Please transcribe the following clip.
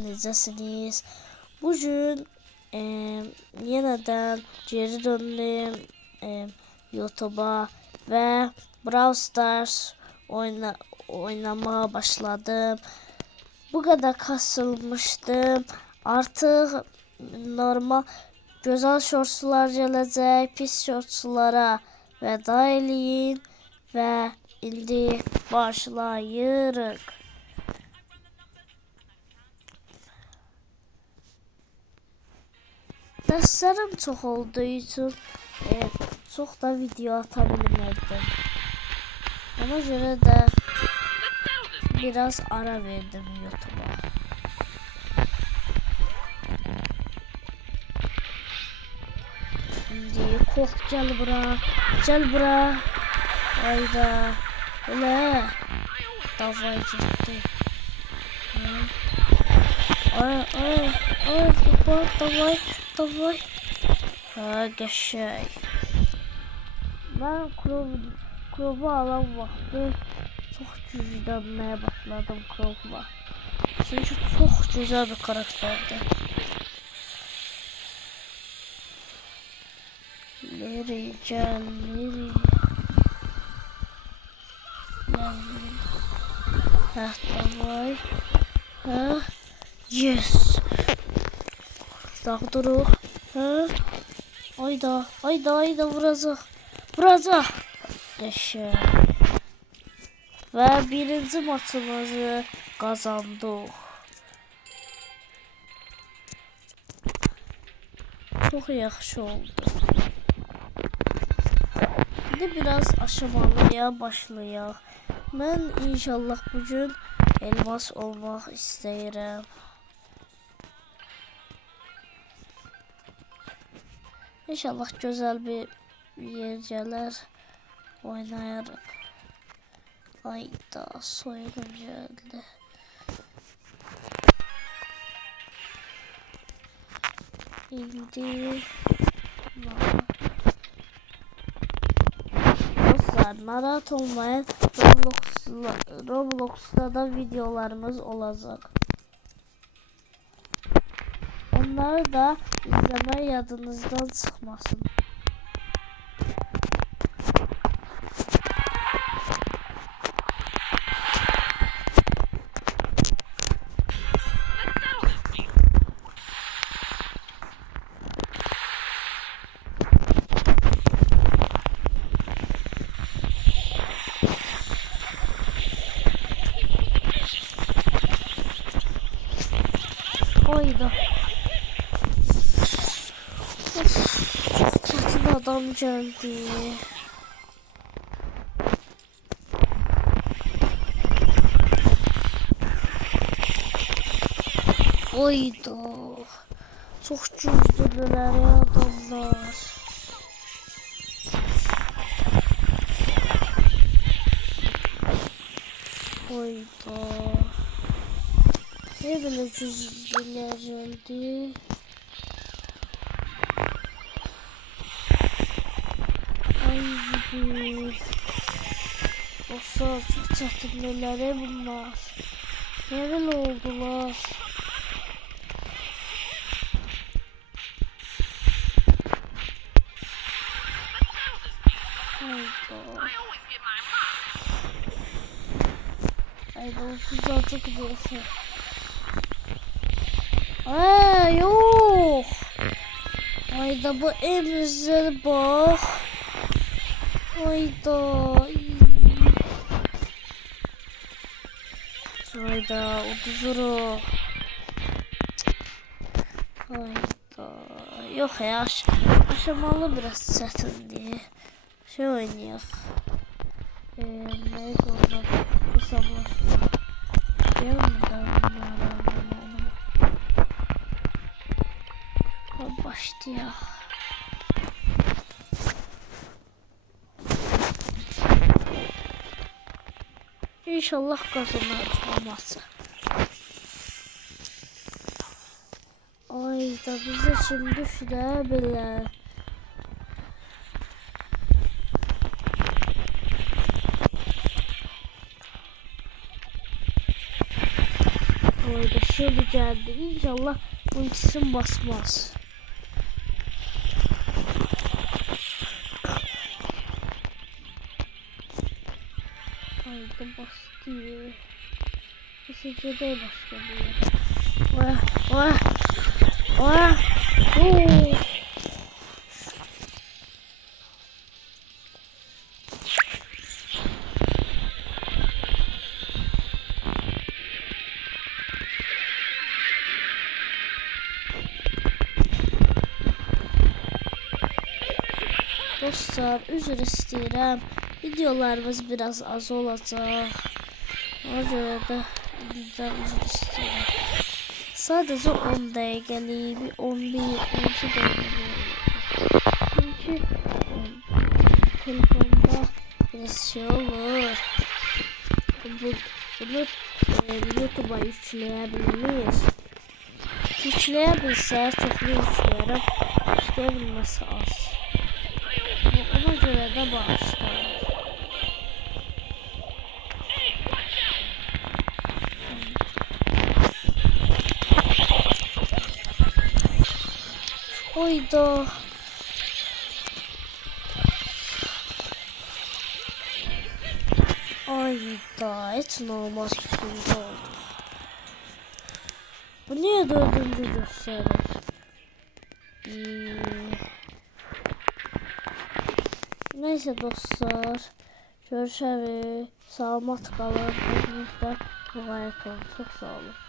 necəsiniz? Bugün yeniden geri döndüm YouTube'a ve Brawl Stars oynamaya başladım. Bu kadar kasılmıştım. Artık normal güzel shortslar gelecek. Pis shortslara veda eləyin ve indi başlayırıq. Dərslərim çox olduğu üçün çox da video ata bilmədim. Ona görə də biraz ara verdim YouTube'a. Şimdi Colt gel bura, gel bura. Hayda, öyle. Davay gitti. Ay, davay. Ha, qəşəng. Ben Crow'u alan vaxtı çok güclənməyə başladım Crow'la. Çünkü çok güzel bir karakterdi. Nereye gel, nereye? Hə, davay. Hə, yes. Dağdırıq. Hə. Ayda vuracaq. Qəşəng. Və birinci maçımızı kazandıq. Çok yaxşı oldu. Şimdi biraz aşamalıya başlayaq. Ben inşallah bugün elmas olmaq istəyirəm. İnşallah güzel bir yer gələr, oynayarıq. Ayda soyunum geldi. İndi dostlar, narahat olmayın. Roblox'ta da videolarımız olacak. Onları da izleme yadınızdan çıkmasın. Oydu. Çetin adam geldi. Oydu. Çok güçlüler ya adamlar. Oydu. Ne böyle güçlüler geldi. Dostlar çok çetinliler bunlar. Nereli oldular? Hayda uzadık diyorsun. Yok. Hayda bu emizleri bak. Hayda. Hayda uduzuru. Hayda. Yok ya aşamalı biraz çetin diye. Şey oynayaq. Neydi orada? Hesablaşma. Başlayaq. İnşallah kazanırıq olmazsa. Ayda bize şimdi şuraya bile. Oyda Şöyle geldi. İnşallah ultisini basmaz. Haydi bastı. Kesinlikle değil başka bir yere. Oya. Oya. Oo. Dostlar, üzr istəyirəm. Videolarımız biraz az olacaq. Ona görə də bizdən üzr istəyirəm. Sadəcə 10 dəqiqəlik, bir 11-12 dəqiqəlik. Çünki telefonda biraz şey olur. Bunu YouTube'a yükləyə Yükləyə bilsəz, çoxlu yükləyərəm. Yükləyə bilməsi az. Ona görə də bağışlayın. Oyda. Ayda, heç olmaz üçüncü oldu. Bu niye dördüncü gösterir? Neyse dostlar. Görüşürüz. Sağlık kalın. Hepinizden mübarek olun. Çok sağ olun.